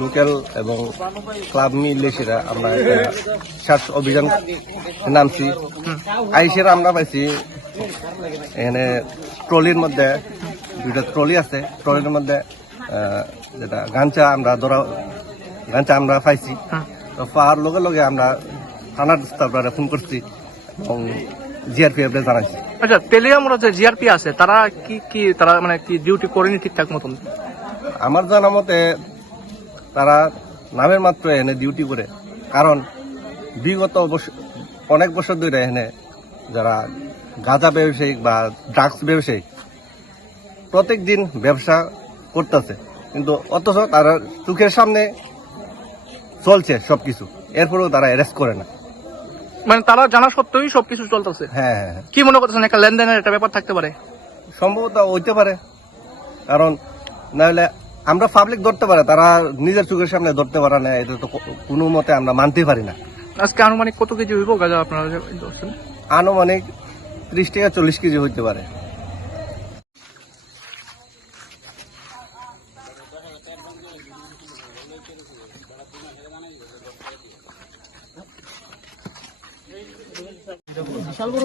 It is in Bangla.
লোকাল এবং ক্লাব মিলে সেটা আমরা সার্চ অভিযান নামছি। আইসের আমরা পাইছি এখানে ট্রলির মধ্যে দুইটা ট্রলি আছে। ট্রলির মধ্যে যেটা গাঞ্চা আমরা ধরা গাঞ্চা আমরা পাইছি। তো পাওয়ার লগে লগে আমরা থানার স্টাফরা ফোন করছি এবং জিআরপিএফ জানাইছি। আচ্ছা তেলিয়ামরা যে জিআরপি আছে তারা কি কি তারা মানে কি ডিউটি করেনি ঠিকঠাক মতন? আমার জানা মতে তারা নামের মাত্র এখানে ডিউটি করে। কারণ বিগত অনেক বছর ধরে এখানে যারা গাঁজা ব্যবসায়িক বা ড্রাগস ব্যবসায়িক প্রত্যেক দিন ব্যবসা করতেছে। কিন্তু অথচ তারা চোখের সামনে চলছে সব সবকিছু। এরপরেও তারা অ্যারেস্ট করে না। মানে তারা জানা সত্ত্বেই সবকিছু চলতেছে? হ্যাঁ হ্যাঁ হ্যাঁ। কি মনে করতেছেন একটা লেনদেনের একটা ব্যাপার থাকতে পারে? সম্ভবত হইতে পারে। কারণ নাহলে আমরা পাবলিক ধরতে পারে তারা নিজের চোখের সামনে ধরতে পারে না এটা তো কোনো মতে আমরা মানতে পারি না। আজকে আনুমানিক কত কেজি হইব গাজা আপনারা আনুমানিক ত্রিশ থেকে চল্লিশ কেজি হইতে পারে। বিশাল বড়